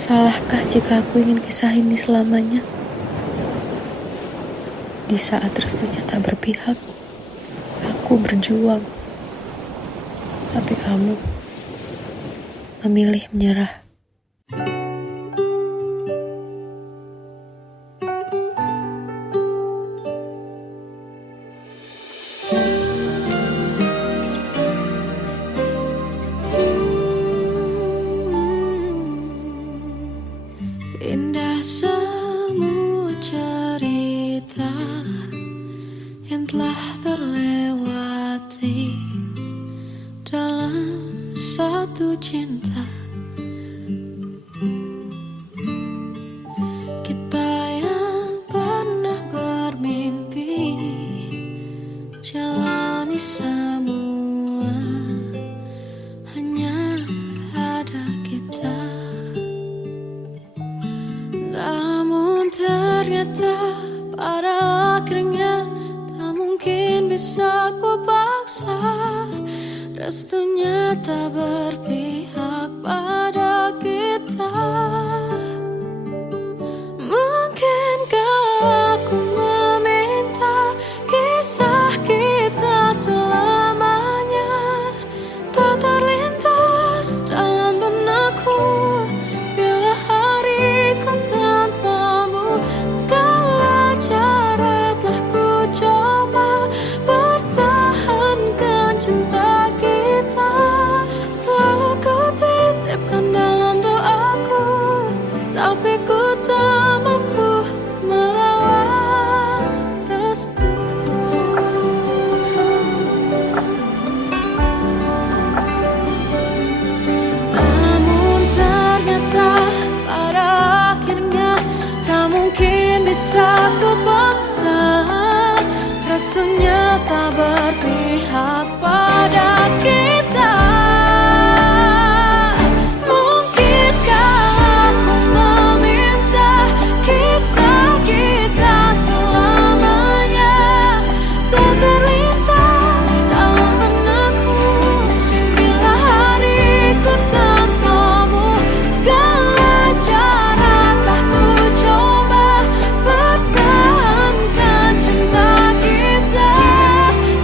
Salahkah jika aku ingin kisah ini selamanya? Di saat restunya tak berpihak, aku berjuang. Tapi kamu memilih menyerah. Indah semua cerita yang telah terlewati dalam satu cinta. Kita yang pernah bermimpi jalani semua, hanya ada kita. Namun ternyata pada akhirnya tak mungkin bisa ku paksa. Restunya tak berpihak pada kita. Mungkinkah aku meminta kisah kita selamanya tak terlintas dalam benakku bila hariku tanpamu. Segala cara telah ku coba pertahankan cinta kita. Selalu ku titipkan dalam doaku, tapi ku tak mampu merawat restu. Namun ternyata pada akhirnya tak mungkin bisa ku paksa. Restunya tak berpihak pada kita. Mungkinkah aku meminta kisah kita selamanya tak terlintas dalam benakku bila hariku tanpamu. Segala cara telah ku coba pertahankan cinta kita.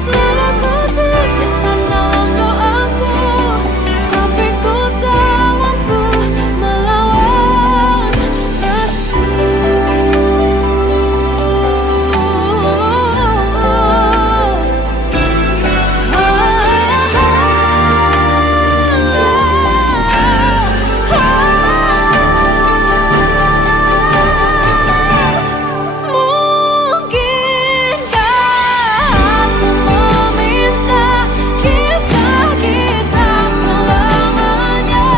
Selalu ku titipkan dalam doaku, tapi ku tak mampu melawan restu. Mungkinkah aku meminta kisah kita selamanya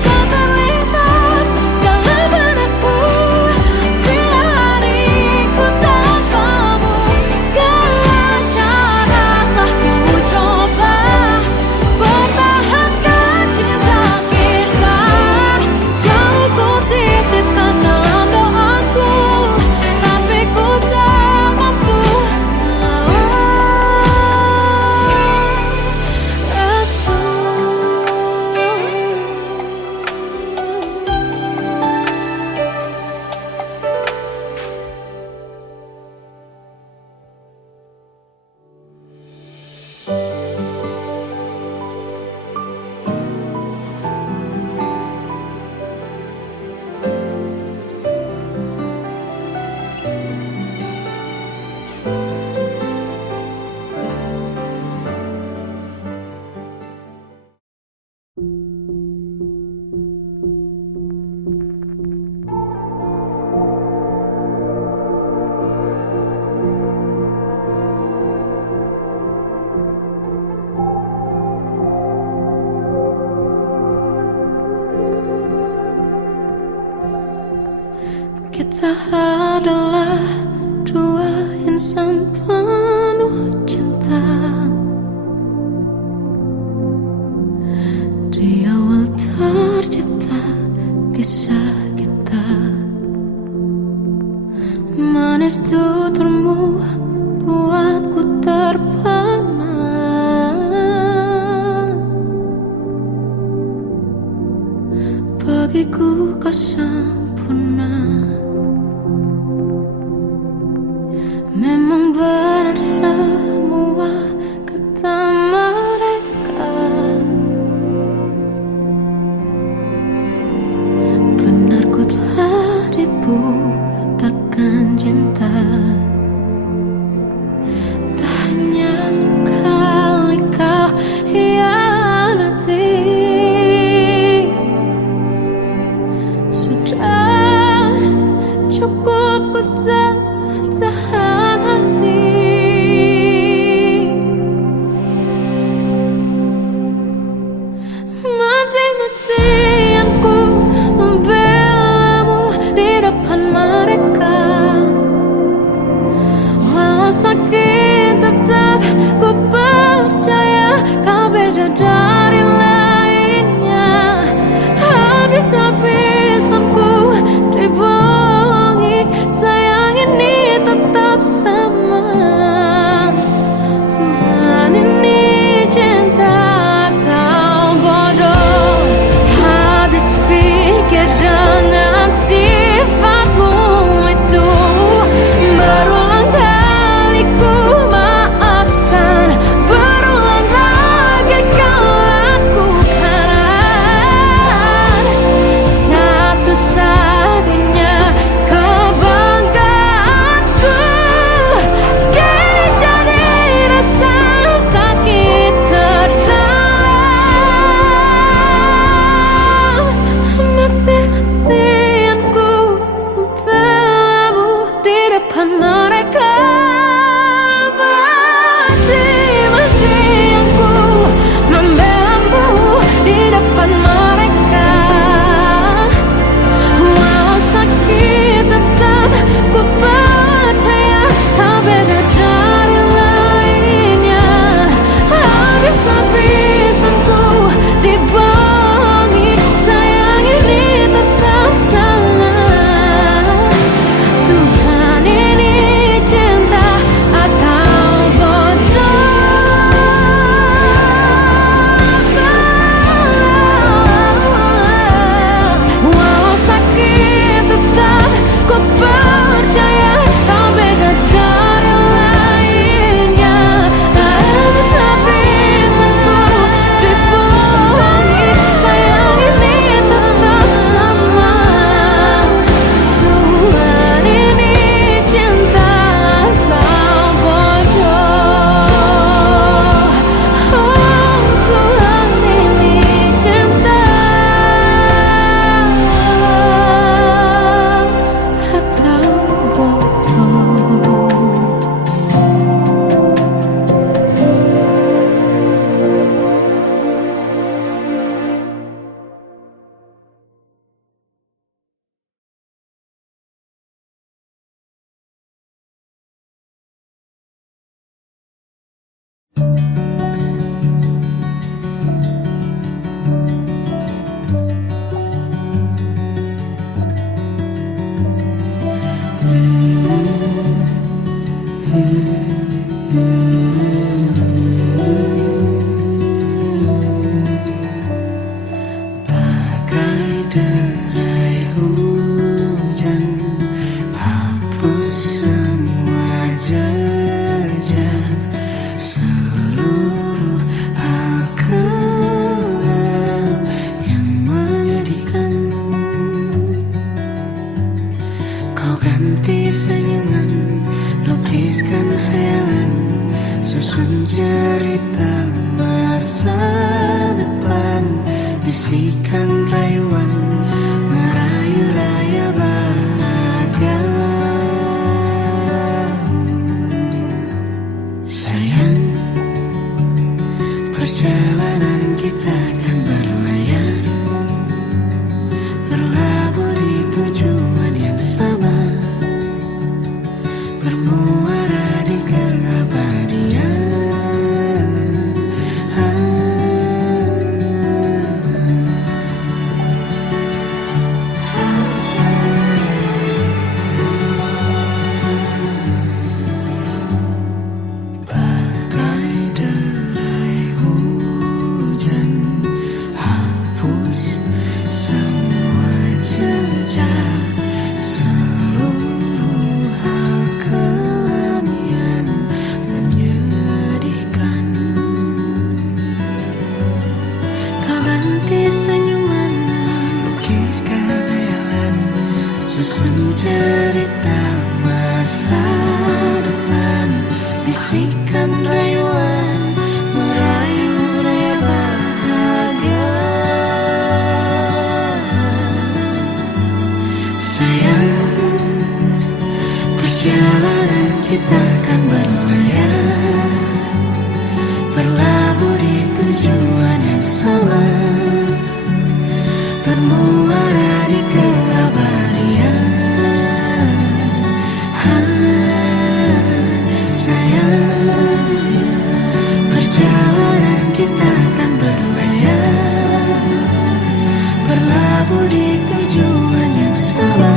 tak terlintas dalam benakku bila hariku tanpamu. Segala cara telah ku coba pertahankan cinta kita. Selalu ku titipkan dalam doaku, tapi ku tak mampu melawan restu. Kita adalah dua insan penuh cinta. Di awal tercipta kisah kita. Manis tuturmu buatku terpana. Bagiku kau sempurna. Memang benar semua kata mereka, benar ku telah dibutakan cinta. Tak hanya sekali kau hianati, sudah cukup ku tahan hati. Mati-matian ku membelamu di depan mereka. Walau sakit tetap ku percaya kau beda dari lainnya. Habis-habisan ku dibohongi, sayang ini tetap sama. Tuhan ini cinta atau bodoh. Habis pikir dengan sifatmu itu, berulang kali ku maafkan, berulang lagi kau lakukan. Satu-satunya kebanggaanku kini jadi rasa sakit terdalam. Mati-matian ku membelamu di depan mereka. Mati-matian ku membelamu di depan mereka. Walau sakit tetap ku percaya kau beda dari lainnya. Habis-habisan ku dibohongi, sayang ini tetap sama. Tuhan ini cinta atau bodoh. Walau sakit tetap ku percaya kau beda dari lainnya. Habis-habisan ku dibohongi, sayang ini tetap sama. Tuhan ini cinta atau bodoh. Oh, Tuhan ini cinta atau bodoh. Bagai derai hujan, hapus semua jejak, seluruh hal kelam yang menyedihkan. Kau ganti senyuman, lukiskan hayalan, susun cerita masa depan. Bisikan rayuan, merayu layar bahagia. Sayang, perjalanan kita akan berlayar, berlabuh di tujuan yang sama, bermuara di keabadian. cerita masa depan, bisikan rayuan merayu raya bahagia. Sayang, perjalanan kita akan berlayar, berlabuh di tujuan yang sama, bermuara di keabadian. Sayang, perjalanan kita akan berlayar, berlabuh di tujuan yang sama.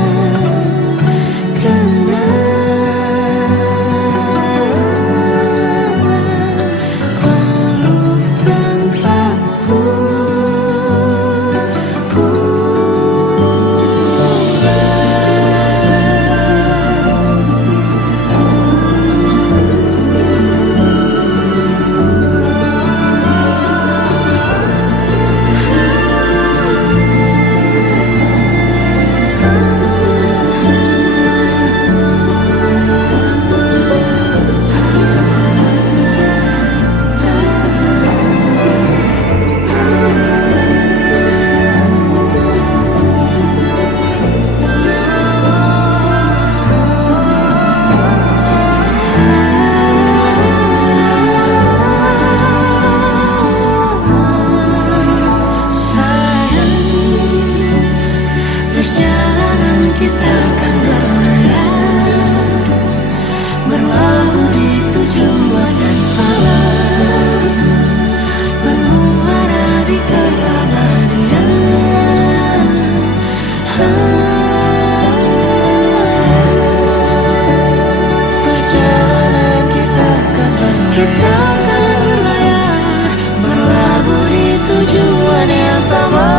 Kita akan berlayar, berlabuh di tujuan yang sama.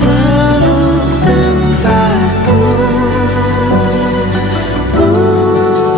Peluk tempatku pulang.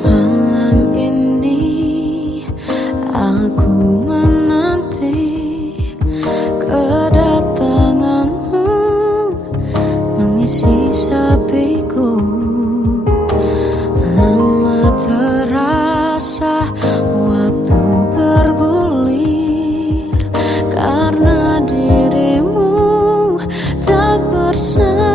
Malam ini aku menanti kedatanganmu, mengisi sepiku. Lama terasa waktu bergulir, karena dirimu tak bersamaku.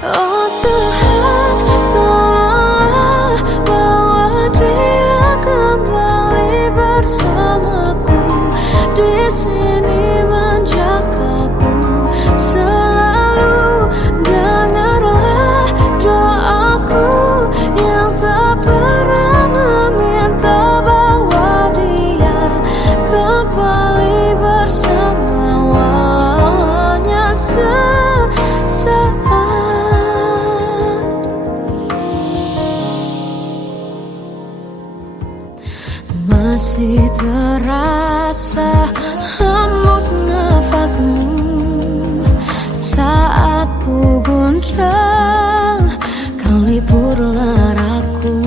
Oh Tuhan, tolonglah bawa dia kembali bersamaku, di sini menjagaku selalu. Dengarlah doaku yang tak pernah meminta, bawa dia kembali bersama, walau hanya sesaat. Masih terasa hembus nafasmu saat ku guncang, kau lipurlah raku.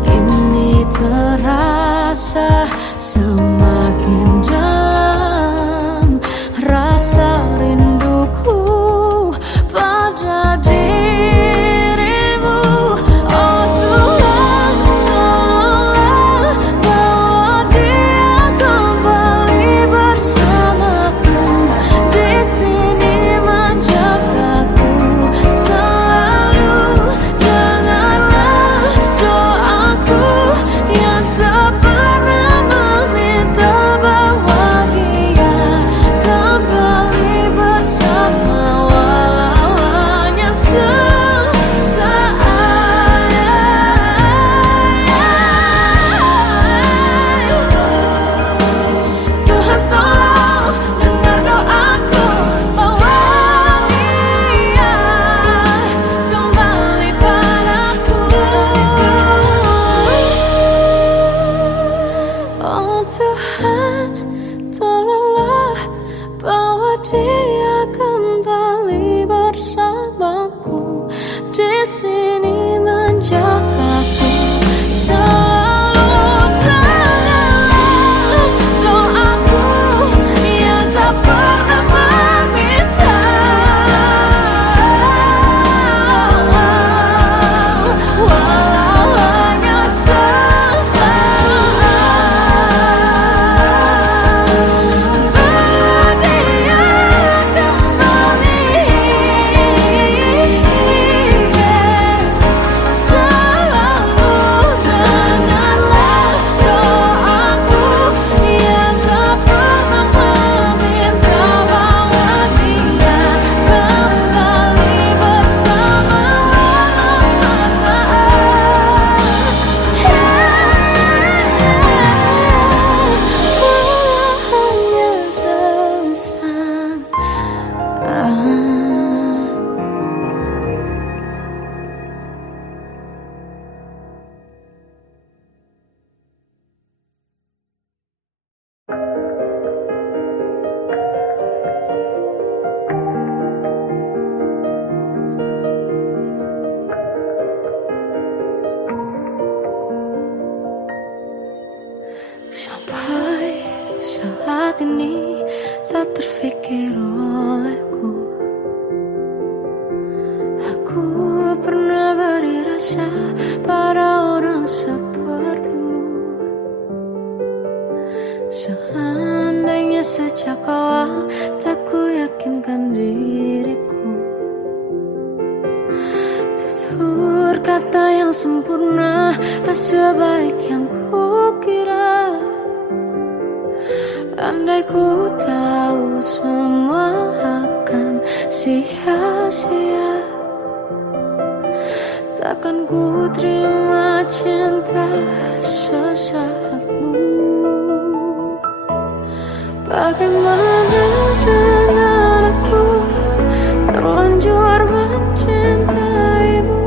Kini terasa semakin dalam rasa rinduku pada dirimu. Oh Tuhan, tolonglah bawa dia kembali ini tak terfikir olehku. Aku pernah beri rasa pada orang sepertimu. Seandainya sejak awal tak ku yakinkan diriku, tutur kata yang sempurna tak sebaik yang ku kira. Andai ku tahu semua akan sia-sia, takkan ku terima cinta sesaatmu. Bagaimana dengan aku terlanjur mencintaimu,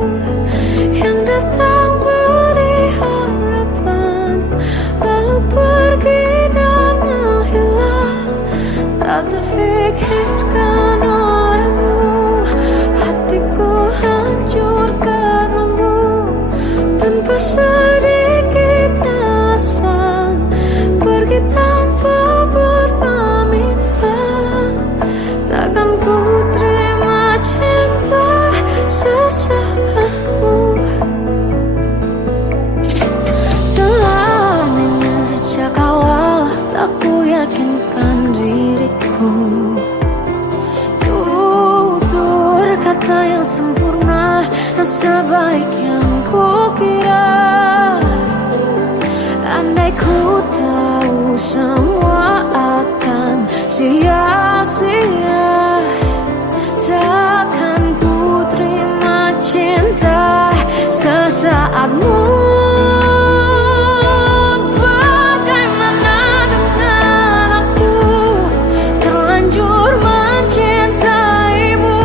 yang datang beri harapan lalu pergi dan menghilang. Tak terfikirkan olehmu, hatiku hancur karenamu. Tanpa sedikit alasan pergi tanpa berpamitan. Takkan ku terima cinta sesaatmu. Selamanya sejak awal tak ku yakinkan diriku. Tutur kata yang sempurna tak sebaik yang ku kira. Andai ku tahu semua akan sia-sia, takkan ku terima cinta sesaatmu. Bagaimana dengan aku terlanjur mencintaimu,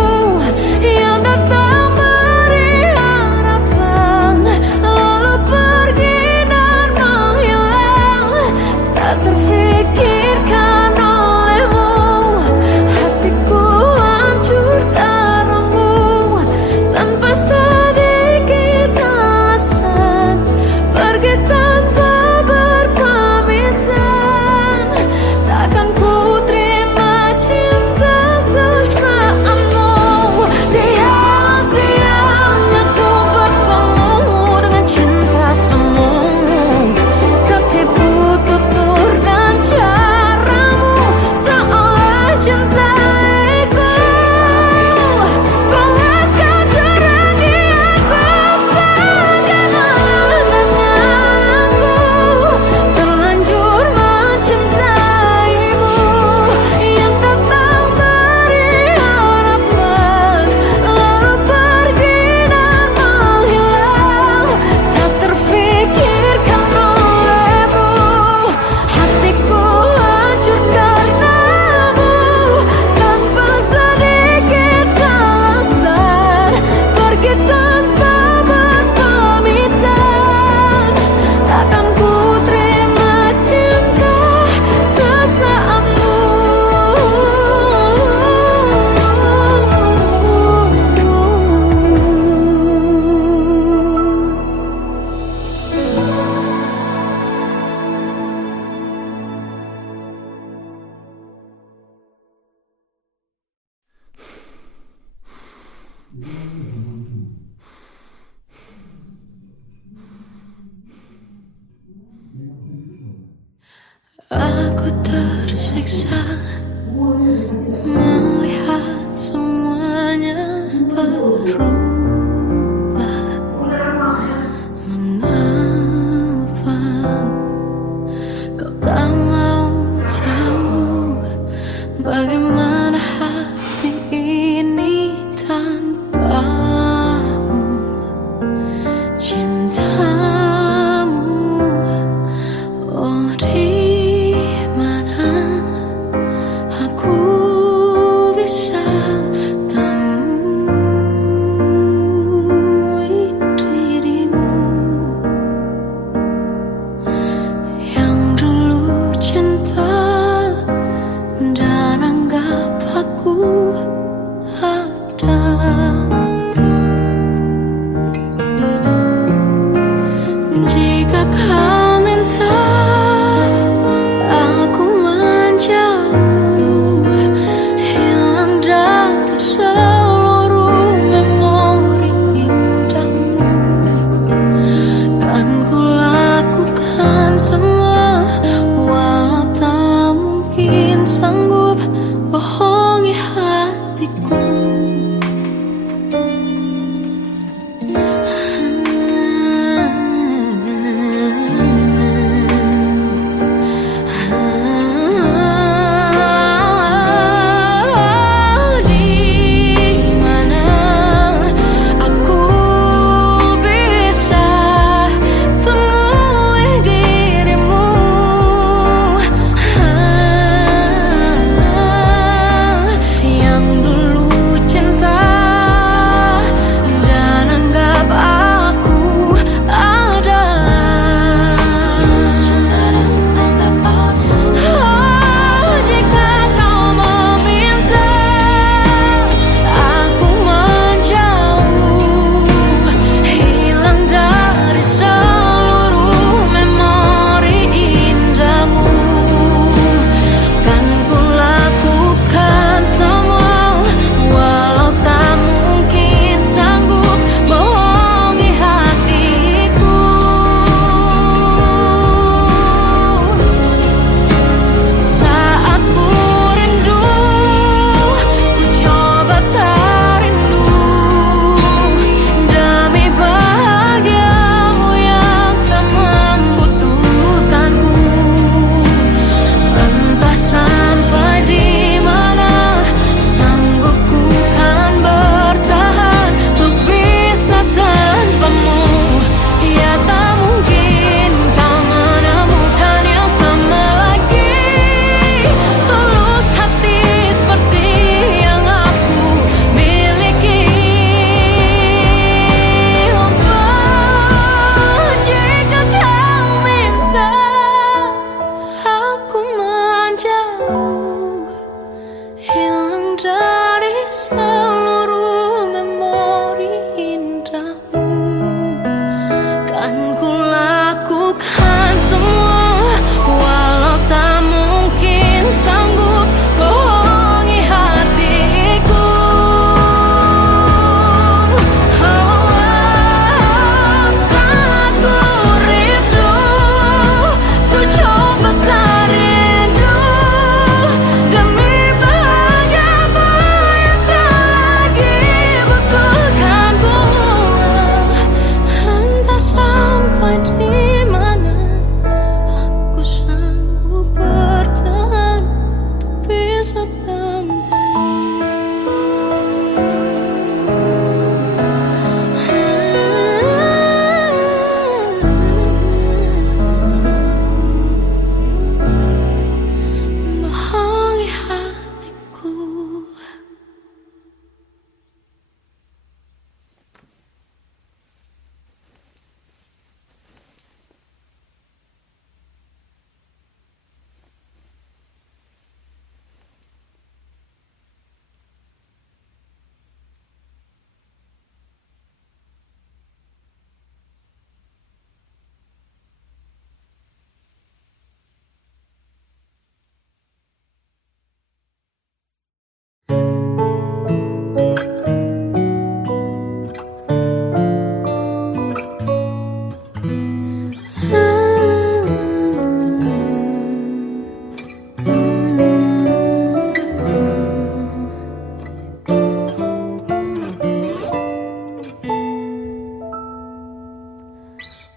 yang datang beri harapan lalu pergi dan menghilang. Tak terfikirkan olehmu, hatiku hancur karenamu. Tanpa sedikit alasan pergi tanpa berpamitan. Takkan ku terima cinta sesaatmu. Sia-sianya ku bertemu dengan cinta semu. Tertipu tutur dan caramu, seolah cintaiku. Panaskan cura di aku. Bagaimana dengan aku terlanjur mencintaimu, yang datang beri harapan lalu pergi dan menghilang. Tak terfikirkan olehmu, hatiku hancur karenamu. Tanpa sedikit alasan pergi tanpa berpamitan. Takkan ku terima cinta sesaatmu. Aku tersiksa melihat semuanya berubah. Mengapa kau tak mau tahu bagaimana hati ini tanpamu? Cintamu, oh di mana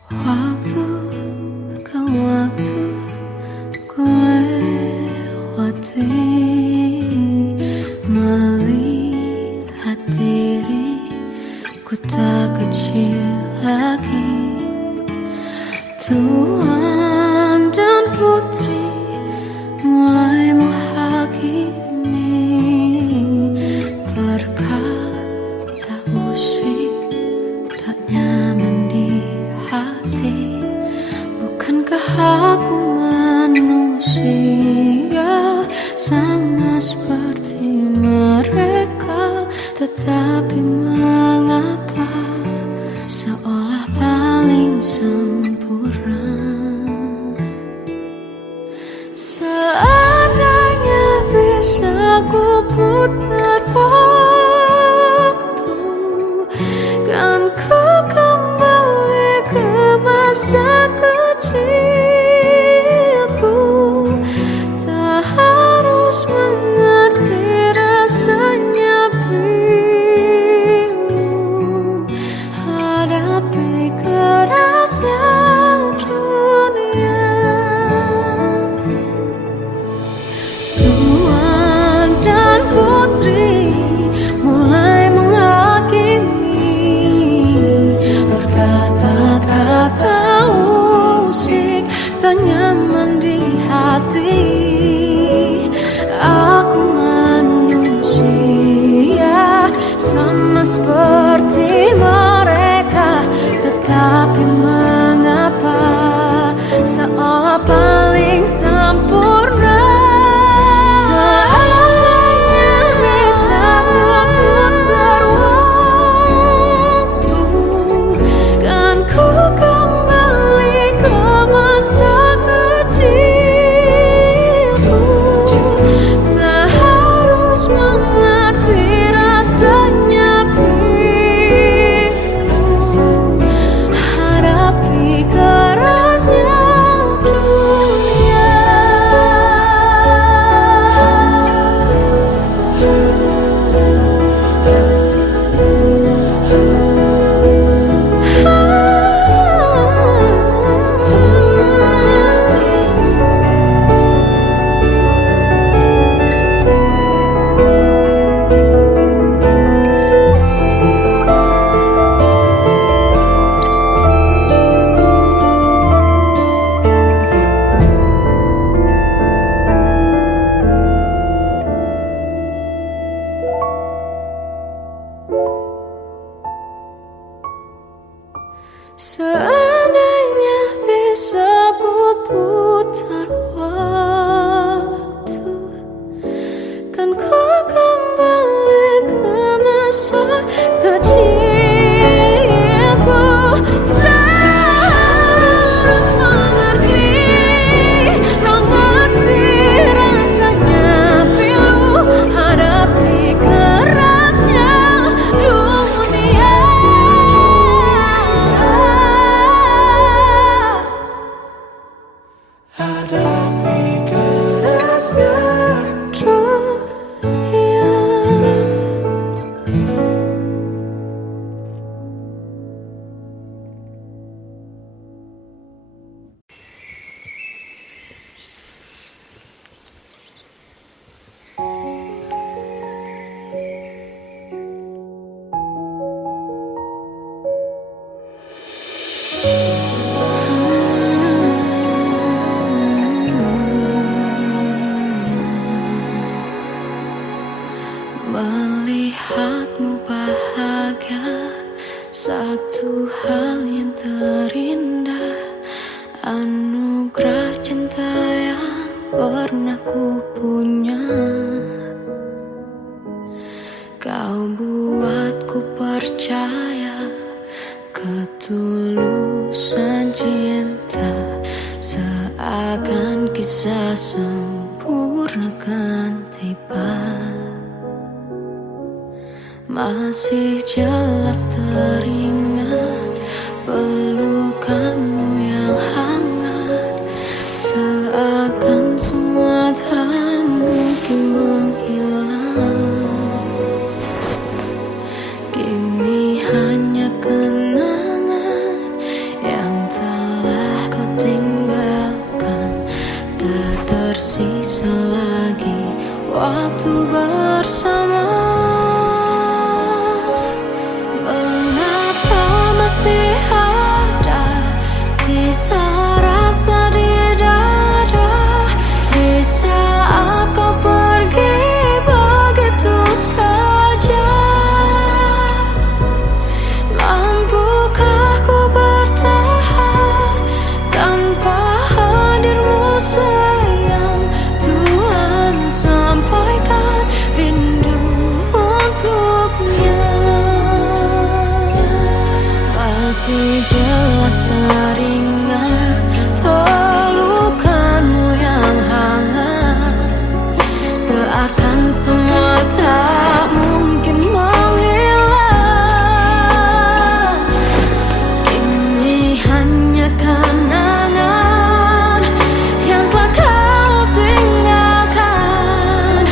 Waktu ke waktu ku lewati, melihat diriku tak kecil lagi. Tuan dan putri mulai menghakimi, berkata musik tak nyaman di hati. Bukankah aku manusia sama seperti mereka? Tetapi mengapa seolah paling sempurna? Seandainya bisa ku putar waktu, kan ku kembali ke masa kecilku. Tak harus mengerti rasanya bingung hadapi kerasnya dunia. Tuan dan putri mulai menghakimi, berkata-kata musik tak nyaman di hati. Aku manusia sama seperti mereka, tetapi mengapa seolah paling sempurna? Seandainya bisa ku putar waktu, kan ku kembali ke masa kecilku. Tak harus mengerti rasanya bingung hadapi kerasnya dunia. Seandainya bisa ku putar waktu, kan ku kembali ke masa kecilku. Tak harus mengerti rasanya pilu hadapi kerasnya dunia. Hadapi kerasnya dunia. Melihatmu bahagia, satu hal yang terindah, anugerah cinta yang pernah ku punya. Kau buatku percaya ketulusan cinta, seakan kisah sempurna kan tiba. Masih jelas teringat pelukanmu yang hangat, seakan semua tak mungkin menghilang. Kini hanya kenangan yang jelas teringat pelukanmu yang hangat, seakan semua tak mungkin menghilang. Kini hanya kenangan yang telah kau tinggalkan,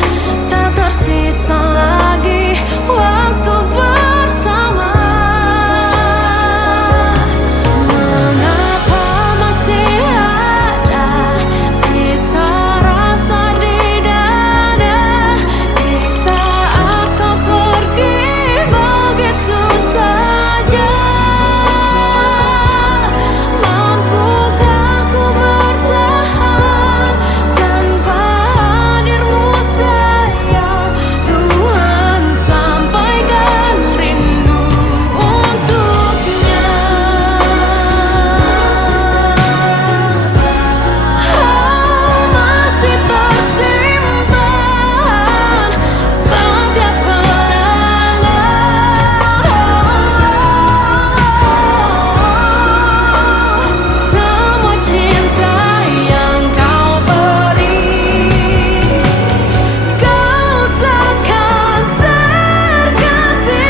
tak tersisa lagi waktu bersama. Mengapa masih ada sisa rasa di dada di saat kau pergi begitu saja? Mampukah ku bertahan tanpa hadirmu sayang? Tuhan, sampaikan rindu untuknya. Masih tersimpan setiap kenangan, semua cinta yang kau beri. Kau takkan terganti.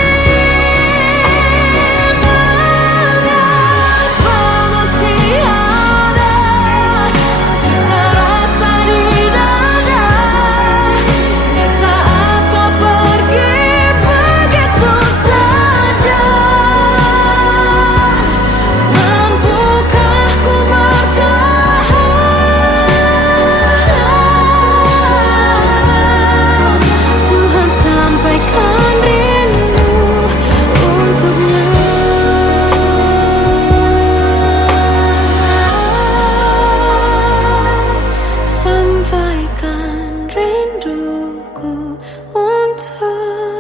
Mengapa masih ada sisa rasa di dada di saat kau pergi begitu saja? Mampukah ku bertahan? Tuhan, sampaikan rindu untuknya. Sampaikan rinduku untuknya.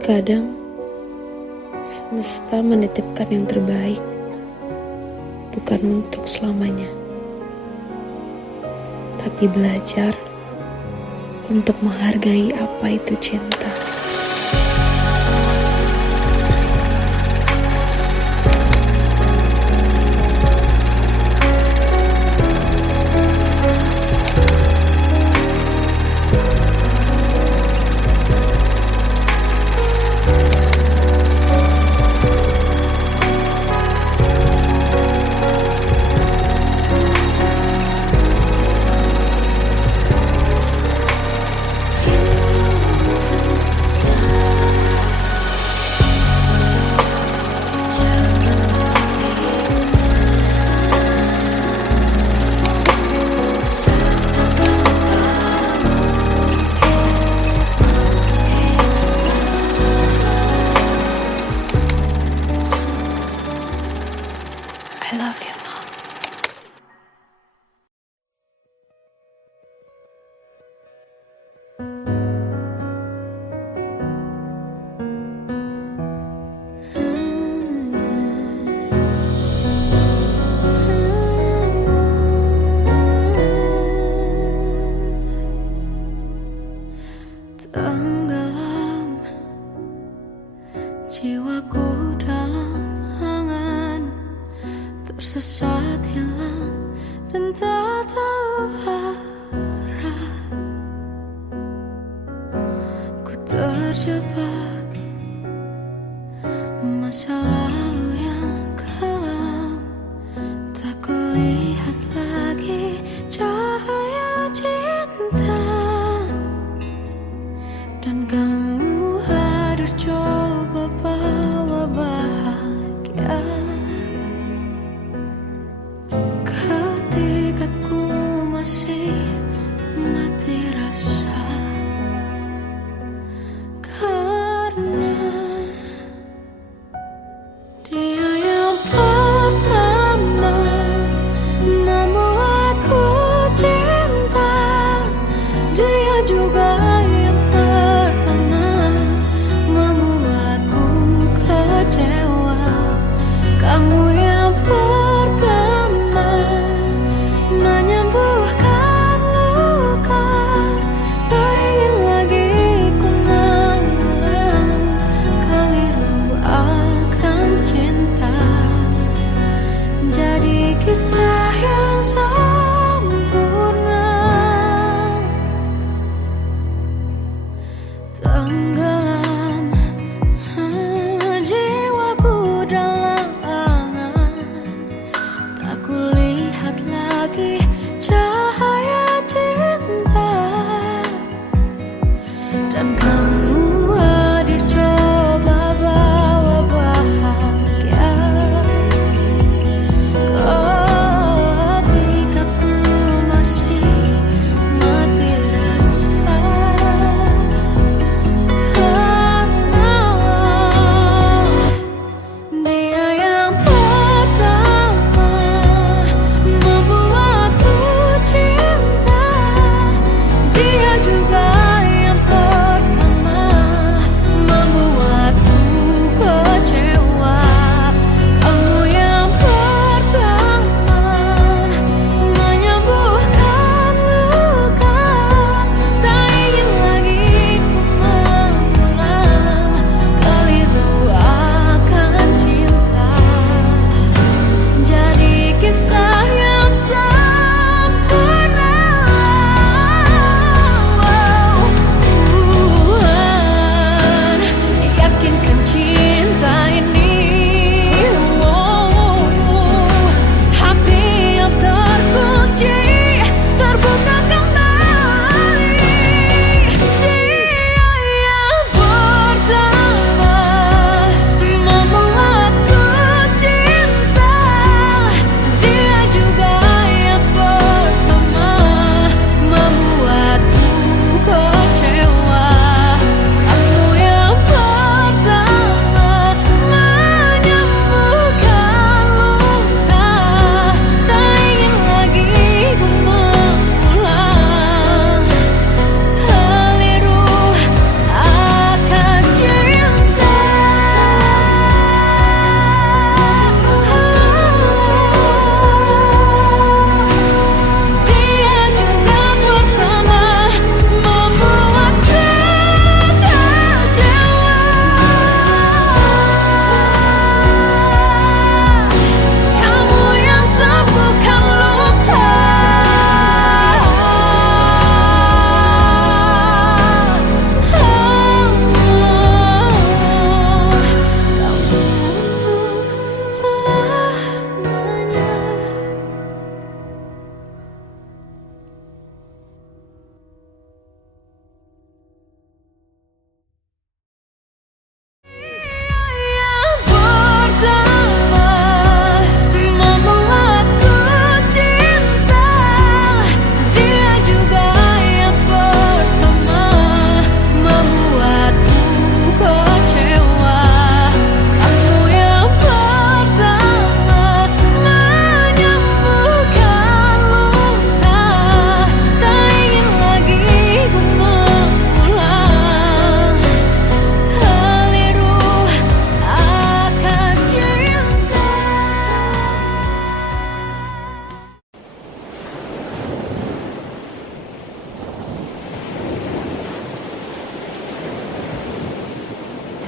Kadang semesta menitipkan yang terbaik, bukan untuk selamanya, tapi belajar untuk menghargai apa itu cinta.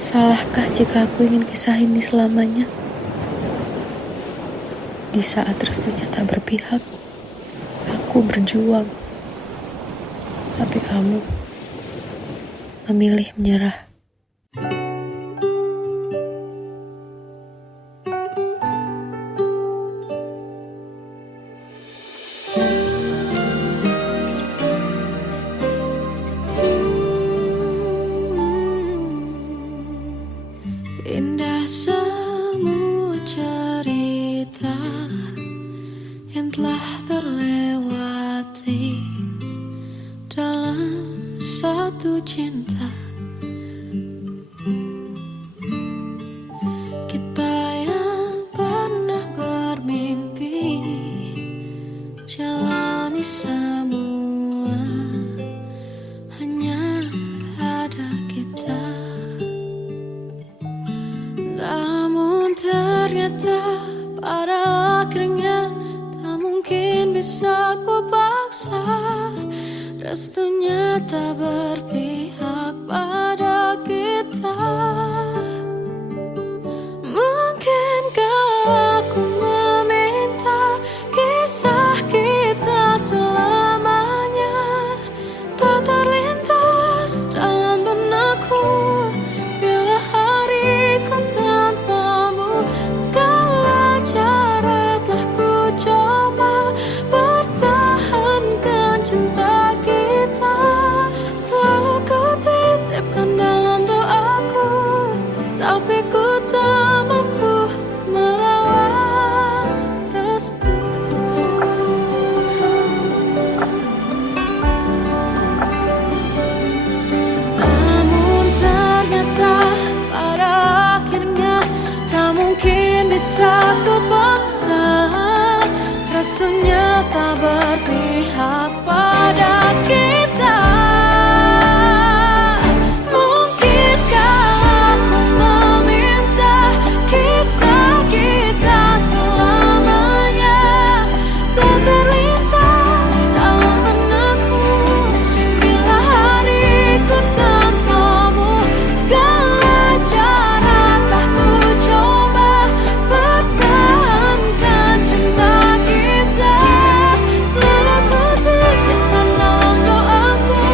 Salahkah jika aku ingin kisah ini selamanya? Di saat restunya tak berpihak, aku berjuang. Tapi kamu memilih menyerah. Indah semua cerita yang telah terlewati dalam satu cinta. Kita yang pernah bermimpi jalani semua, hanya ada kita. Namun ternyata pada akhirnya tak mungkin bisa ku paksa. Restunya tak berpihak pada kita. Mungkinkah aku meminta kisah kita selamanya tak terlintas dalam benakku bila hariku tanpamu. Segala cara telah ku coba pertahankan cinta kita. Selalu ku titipkan dalam doaku, tapi ku tak mampu melawan restu. Namun ternyata pada akhirnya tak mungkin bisa ku paksa. Restunya tak berpihak pada kita. Mungkinkah aku meminta kisah kita selamanya tak terlintas dalam benakku bila hariku tanpamu. Segala cara telah ku coba pertahankan cinta kita. Selalu ku titipkan dalam doaku,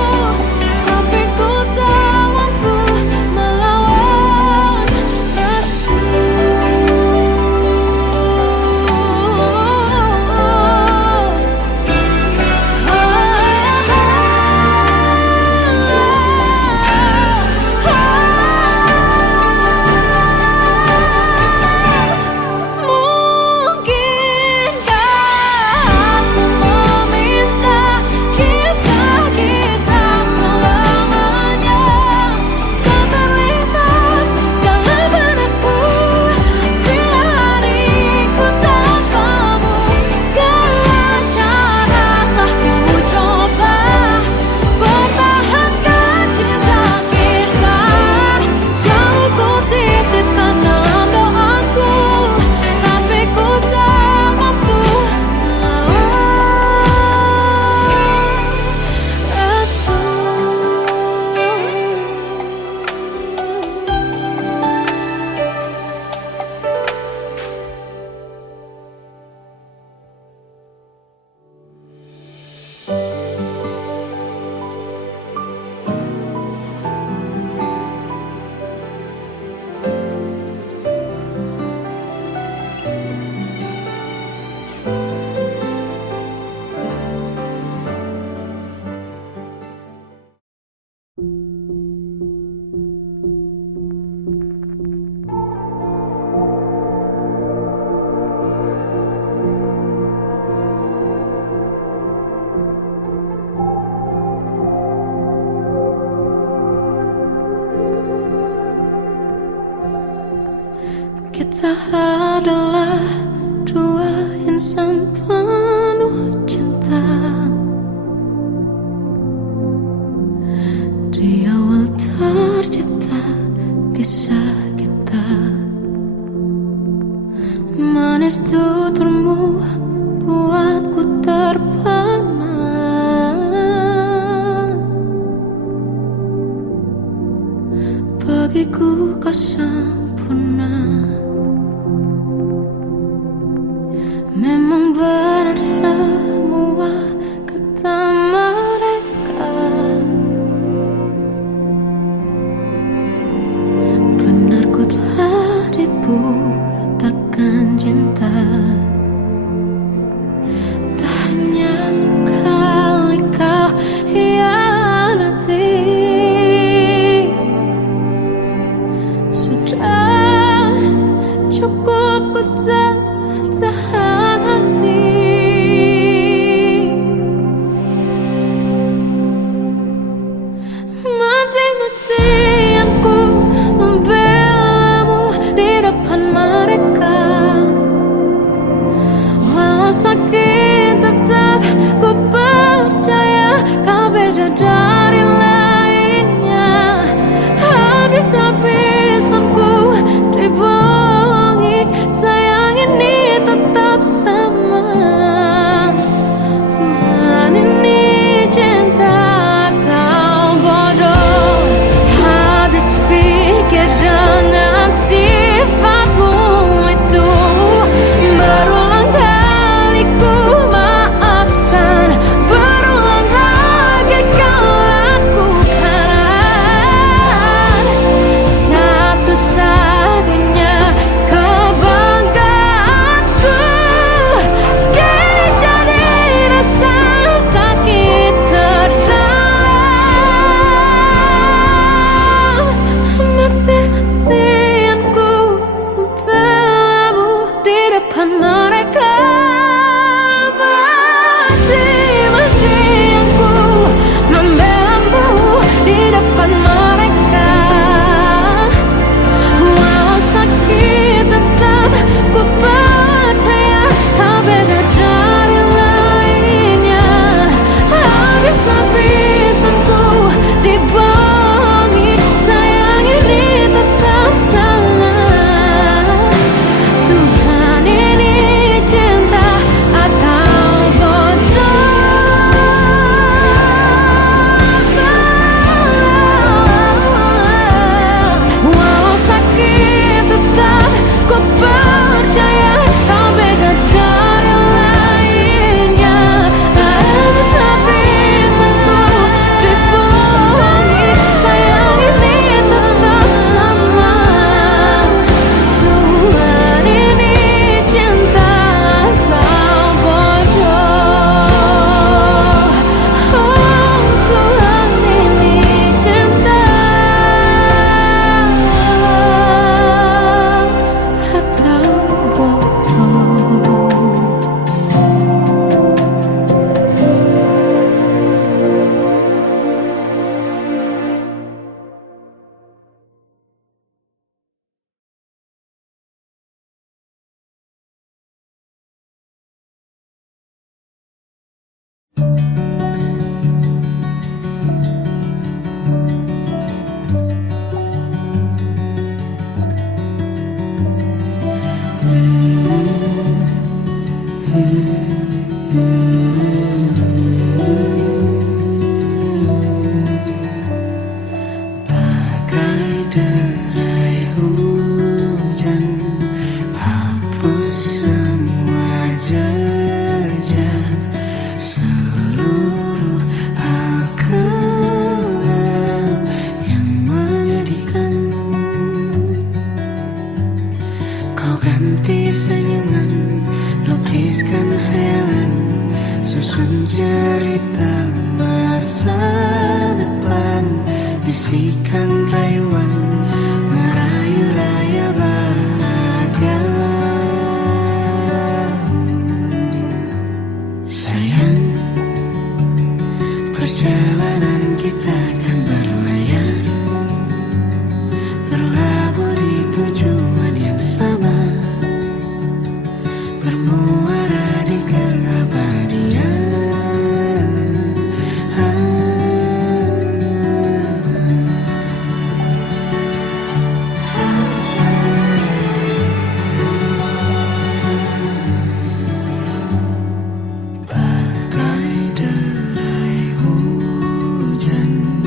tapi ku tak mampu melawan restu. Mungkinkah aku meminta kisah kita selamanya tak terlintas dalam benakku bila hariku tanpamu. Segala cara telah ku coba pertahankan cinta kita. Selalu ku titipkan dalam doaku, tapi ku tak mampu melawan restu. Kita adalah dua insan penuh cinta. Di awal tercipta kisah kita. Manis tuturmu buatku terpana. Bagiku kau sempurna. Memang benar semua kata mereka, benar ku telah dibutakan cinta. Tak hanya sekali kau hianati, sudah cukup ku tak tahan hati. Mati-matian ku membelamu di depan mereka. Walau sakit tetap ku percaya kau beda dari lainnya. Habis-habisan ku dibohongi, sayang ini tetap sama. Tuhan ini cinta atau bodoh. Habis pikir dengan sifatmu itu, berulang kali ku maafkan, berulang lagi kau lakukan. Satu-satunya kebanggaanku kini jadi rasa sakit terdalam. Mati-matian ku membelamu di depan mereka. Mati-matian ku membelamu di depan mereka. Walau sakit tetap ku percaya kau beda dari lainnya. Habis-habisan ku dibohongi, sayang ini tetap sama. Tuhan ini cinta atau bodoh. Walau sakit tetap ku percaya kau beda dari lainnya. Habis-habisan ku dibohongi, sayang ini tetap sama. Tuhan ini cinta atau bodoh. Oh, Tuhan ini cinta atau bodoh. Bagai derai hujan, hapus semua jejak, seluruh hal kelam yang menyedihkan. Kau ganti senyuman, lukiskan hayalan, susun cerita masa depan. Bisikan rayuan, merayu layar bahagia. Sayang, perjalanan kita akan berlayar, berlabuh di tujuan yang sama, bermuara di keabadian. Bagai derai hujan,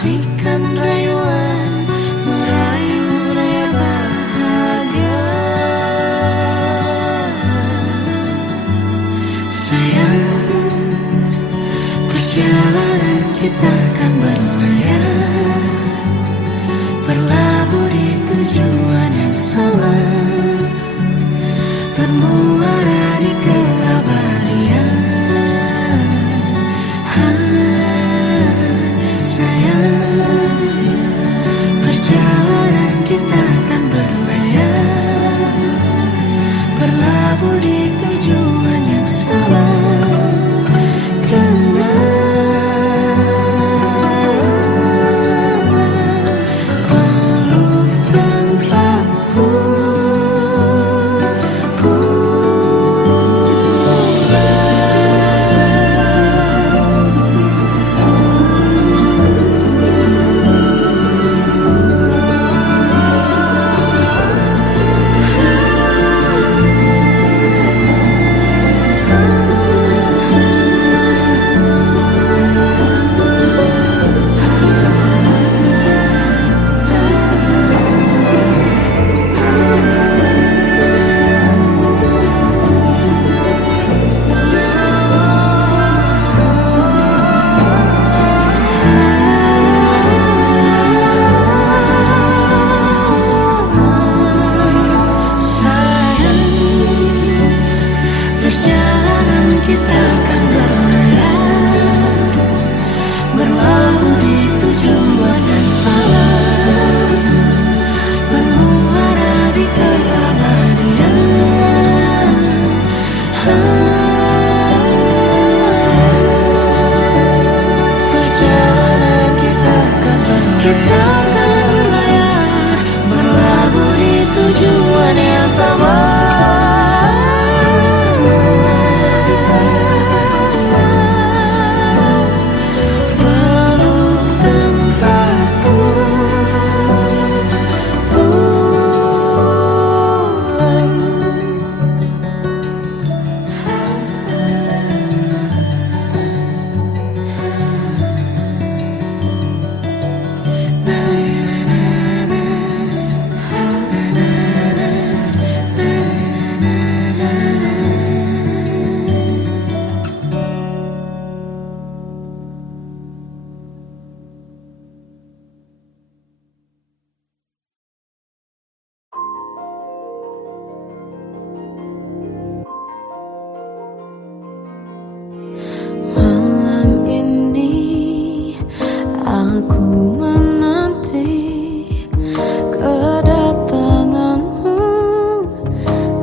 Saksikan rayuan merayu raya bahagia. Sayang, perjalanan kita kan berlayar, berlabuh di tujuan yang sama, bermuara di keabadian. Sayang, perjalanan kita kan berlayar, berlabuh di tujuan yang sama. Perjalanan kita akan berlayar, berlabuh di tujuan yang sama, bermuara di keabadian. Perjalanan kita akan berlayar, berlabuh di tujuan yang sama. Malam ini aku menanti kedatanganmu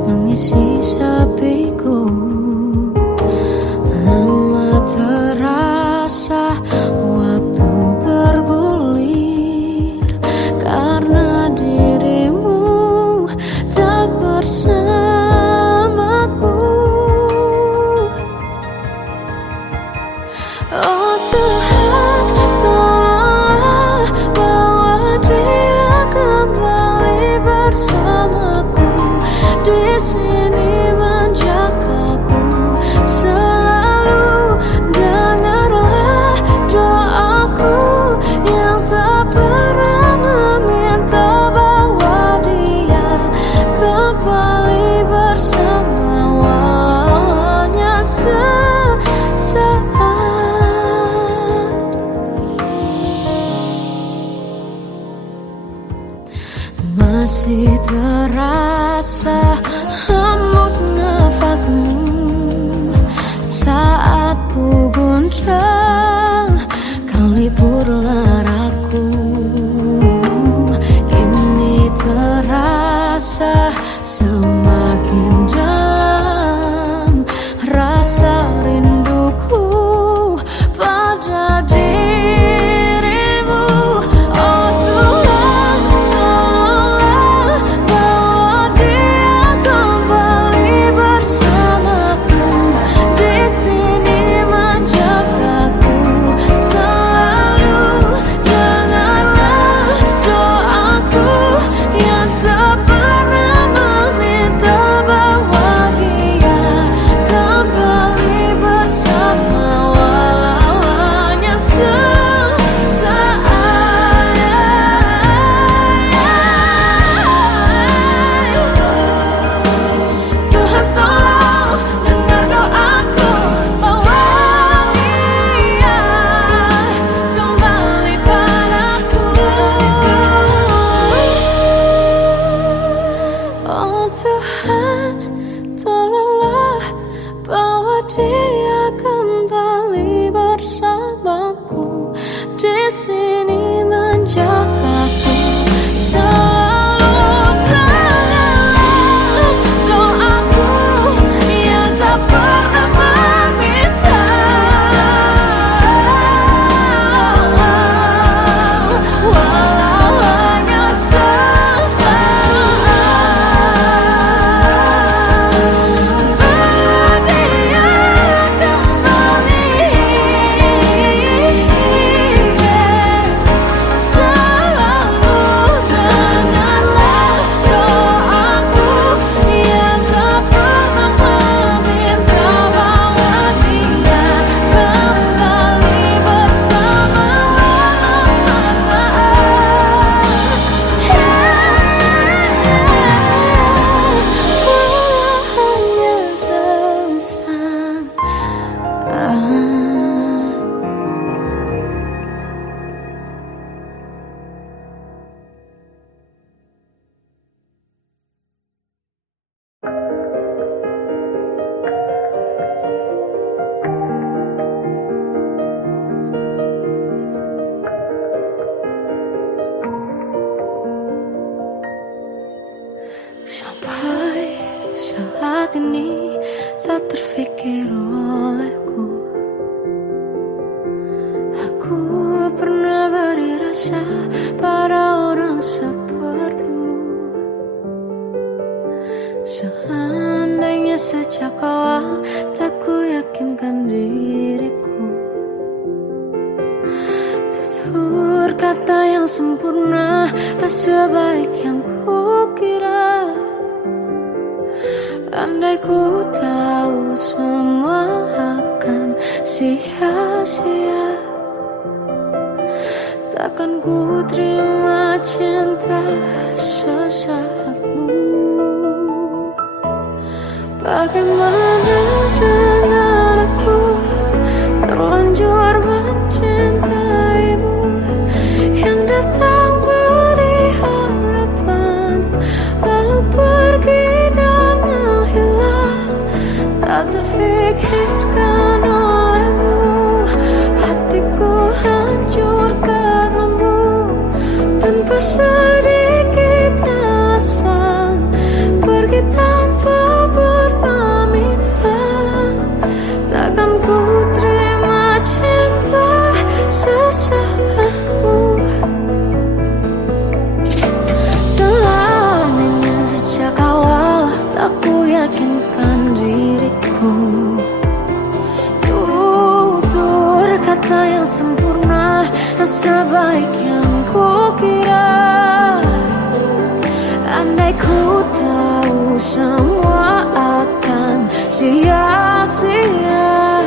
mengisi sepiku. Lama terasa waktu bergulir karena dirimu tak bersamaku. Oh Tuhan, tolonglah bawa dia kembali bersamaku. Di sini menjagaku selalu. Dengarlah doaku yang tak pernah meminta, bawa dia kembali bersama walau hanya sesaat. Masih terasa hembus nafasmu saat ku guncang, kau liburlah raku. Kini terasa semakin dalam rasa rinduku pada dirimu. Oh Tuhan, tolonglah bawa dia kembali bersamaku. Di sini menjagaku selalu. saat ini tak terfikir olehku. Aku pernah beri rasa pada orang sepertimu. Seandainya sejak awal tak ku yakinkan diriku, tutur kata yang sempurna tak sebaik yang ku kira. Andai ku tahu semua akan sia-sia, takkan ku terima cinta sesaatmu. Bagaimana dengan aku terlanjur mencintaimu, yang datang beri harapan lalu pergi dan menghilang, tak terfikirkan olehmu. Hatiku hancur karenamu, tanpa sedikit alasan, pergi tanpa berpamitan. Takkan ku terima cinta sesaatmu. Selamanya sejak awal tak ku yakinkan diriku, tutur kata yang sempurna tak sebaik yang ku kira. Andai ku tahu semua akan sia-sia,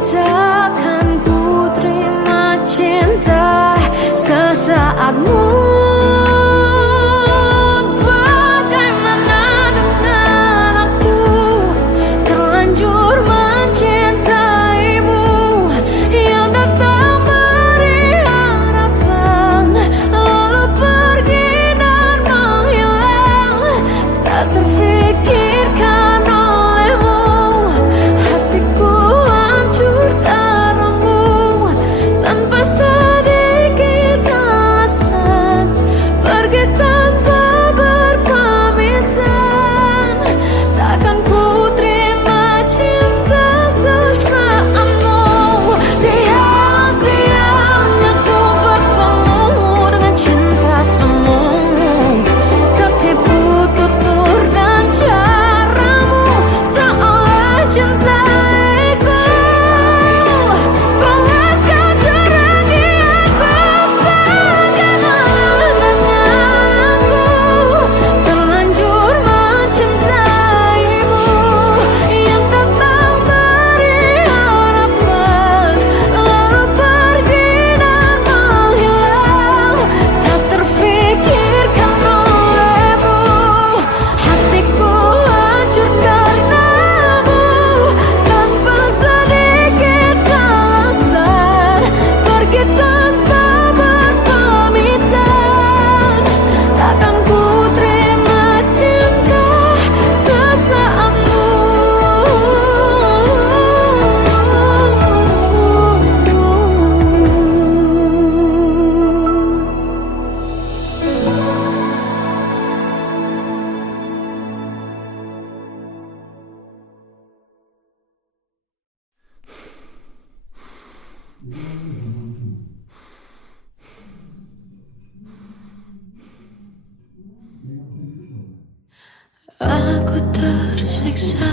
takkan ku terima cinta sesaatmu. Bagaimana dengan aku terlanjur mencintaimu, yang datang beri harapan lalu pergi dan menghilang, tak terfikirkan olehmu. Hatiku hancur karenamu, tanpa sedikit alasan, pergi tanpa berpamitan. Takkan ku terima cinta sesaatmu. Sia-sianya ku bertemu dengan cinta semu, tertipu tutur dan caramu, seolah cintaiku. Panaskan curah di aku. Bagaimana dengan aku terlanjur mencintaimu, yang datang beri harapan lalu pergi dan menghilang, tak terfikirkan olehmu. Hatiku hancur karenamu, tanpa sedikit alasan, pergi tanpa berpamitan. Takkan ku terima cinta sesaatmu. Aku tersiksa